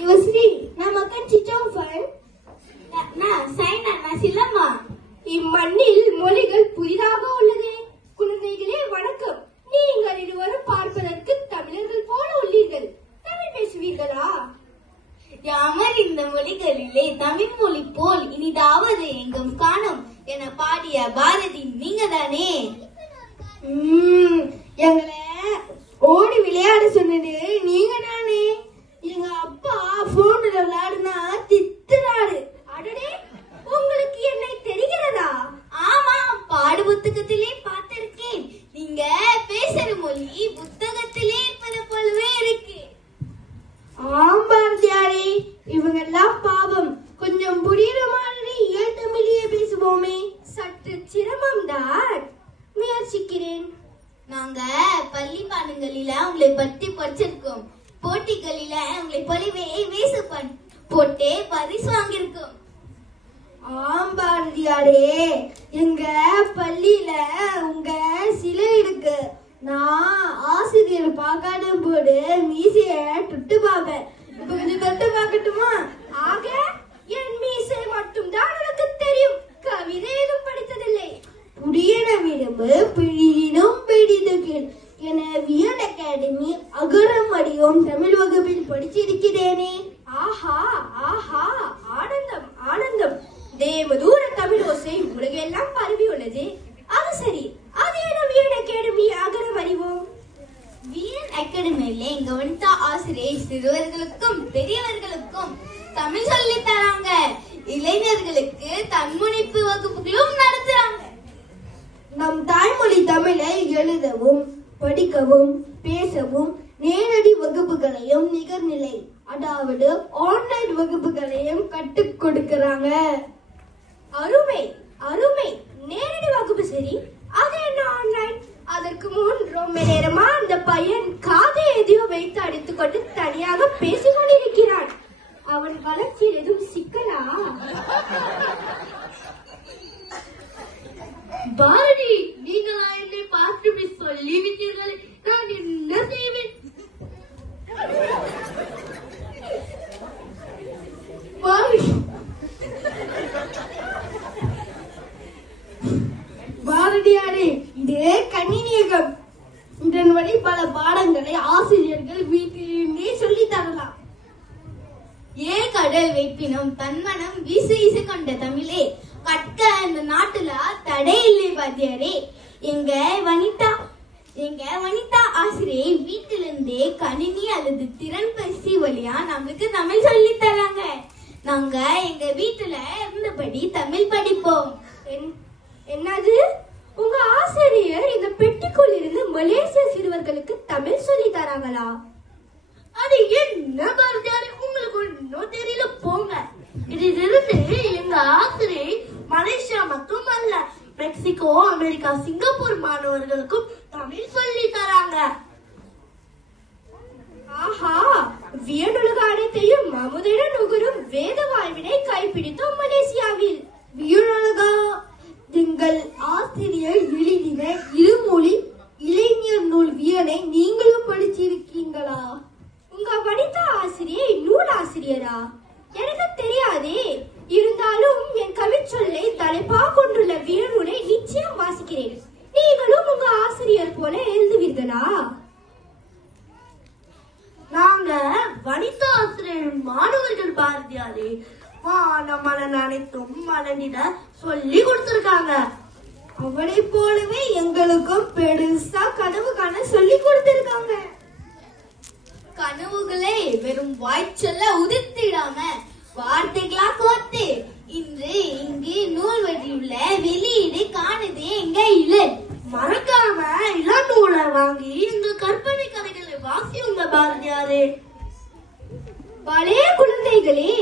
யுவஸ்ரீ, நான் மகன் சிச்சோஃபன். நான் சைனா, நான் சிலம்மா. இம்மண்ணில் மொழிகள் புதிதாக உள்ளதே. குழந்தைகளே வணக்கம். நீங்கள் இருவரும் பார்ப்பதற்கு தமிழர்கள் போல உள்ளீர்கள். தமிழ் பேசுவீர்களா? யாமர் இந்த மொழிகளிலே தமிழ் மொழி போல் இனிதாவது எங்கும் காணும் என பாடிய பாரதி நீங்க தானே? எங்களை ஓடி விளையாட சொன்னது நீங்க தானே? எங்க அப்பா போன்ல விளையாடுனா திட்டுறாரு. அடடே, உங்களுக்கு என்னை தெரிகிறதா? ஆமா, பாடு புத்தகத்திலே பார்த்திருக்கேன். நீங்க பேசுற மொழி புத்தகத்திலே இருப்பது போலவே இருக்கு. ஆம்பாரதியாரே, இவங்க எல்லாம் பாவம். கொஞ்சம் புரியுற மாதிரி ஏன் தமிழிலே பேசுவோமே. சற்று சிரமம் தான், முயற்சிக்கிறேன். நாங்க பள்ளி பாடங்களில உங்களை பத்தி படிச்சிருக்கோம். போட்டிகளில உங்களை போலவே வேசப்பன் போட்டே பரிசு வாங்கியிருக்கோம். ஆம்பாரதியாரே, எங்க பள்ளியில உங்க சிலை இருக்கு. நான் ஆசிரியர் பார்க்காத போது மீசைய தொட்டு பார்ப்பேன். இப்ப கொஞ்சம் தொட்டு பார்க்கட்டுமா? ஆக என் மீசை மட்டும் தான் எனக்கு தெரியும். கவிதை எதுவும் படித்ததில்லை. புரியன விரும்பு பிழியினும் பிடிதுகில் என வியன் அகாடமி அகரம் அடியோம் தமிழ் வகுப்பில் படிச்சிருக்கிறேனே. ஆஹா ஆஹா, ஆனந்தம் ஆனந்தம். தேமதூர தமிழ் ஓசை உலகெல்லாம் பரவி உள்ளது. அது சரி, அது என்ன வியன் அகாடமி அகரம் அறிவோம்? வியன் அகாடமியில எங்க வந்த ஆசிரியர் சிறுவர்களுக்கும் பெரியவர்களுக்கும் தமிழ் சொல்லி தராங்க. இளைஞர்களுக்கு தன்முனைப்பு வகுப்புகளும் நடத்துறாங்க. நம் தாய்மொழி தமிழை எழுதவும் படிக்கவும் பேசவும் நேரடி வகுப்புகளையும் நிகர்நிலை, அதாவது ஆன்லைன் வகுப்புகளையும் கற்றுக் கொடுக்கறாங்க. அருமை அருமை. நேரடி வகுப்பு சரி, அது என்ன ஆன்லைன்? அதற்கு முன் ரொம்ப நேரமா அந்த பையன் காதை எதையோ வைத்து அடித்துக்கொண்டு தனியாக பேசிக் கொண்டிருக்கிறான். அவன் வளர்ச்சியில் எதுவும் சிக்கலா? பாரதி, நீங்களா என்னை பார்த்து சொல்லிவிட்டீர்களே, நான் என்ன செய்வேன்? பாரதியாரே, இதே கணினியகம். இதன் வழி பல பாடங்களை ஆசிரியர்கள் வீட்டிலிருந்தே சொல்லி தரலாம். ஏ கடல் வைப்பினும் தன்மனம் வீசு வீசு கொண்ட தமிழே கற்க இந்த நாட்டுல தடை இல்லை பாத்தியாரே. எங்க வனிதா ஆசிரியை வீட்டிலிருந்தே கணினி அல்லது திறன் பயிற்சி வழியா நம்மளுக்கு தமிழ் சொல்லி தராங்க. நாங்க எங்க வீட்டுல இருந்தபடி தமிழ் படிப்போம். என்னது, உங்க ஆசிரியர் இந்த பெட்டிக்குள் இருந்து மலேசிய சிறுவர்களுக்கு தமிழ் சொல்லி தராங்களா? அது என்ன பாரதியாரே, உங்களுக்கு ஒன்னும் தெரியல போங்க. இதிலிருந்து எங்க ஆசிரியர் மலேசியா மட்டுமல்ல, மெக்சிகோ, அமெரிக்கா, சிங்கப்பூர் மாணவர்களுக்கும் தமிழ் சொல்லி தராங்க. ஆஹா, வியனுலக அனைத்தையும் அமுதென நுகரும் வேத வாழ்வினை கைப்பிடித்தோம் மலேசியாவில். வியனுலகா, எங்கள் ஆசிரியர் எழுதின இருமொழி இளைஞர் நூல் வியனை நீங்களும் படிச்சிருக்கீங்களா? உங்க வனிதா ஆசிரியை நூல் ஆசிரியரா? எனக்கு தெரியாதே. இருந்தாலும் என் கவிச்சொல்லை தலைப்பா கொண்டுள்ள வியனுரை நிச்சயம் வாசிக்கிறேன். நீங்களும் உங்க ஆசிரியர் போல எழுதுவீர்களா? நாங்க வனிதா ஆசிரியர் மாணவர்கள் பாரதியாரே. வானமலன் அனைத்தும் மலனிட சொல்லி கொடுத்திருக்காங்க. அவளை போலவே எங்களுக்கும் பெருசா கனவு காண சொல்லி கொடுத்திருக்காங்க. கனவுகளை வெறும் வாய்ச்சொல்ல உதிர்த்திடாம வார்த்தைகளா கோர்த்து இன்று இங்கு நூல் வடிவுல வெளியீடு காணுது எங்க இல்லை. மறக்காம இளம் நூலை வாங்கி எங்க கற்பனை கதைகளை வாசியுங்க பாரதியாரே. பழைய குழந்தைகளே,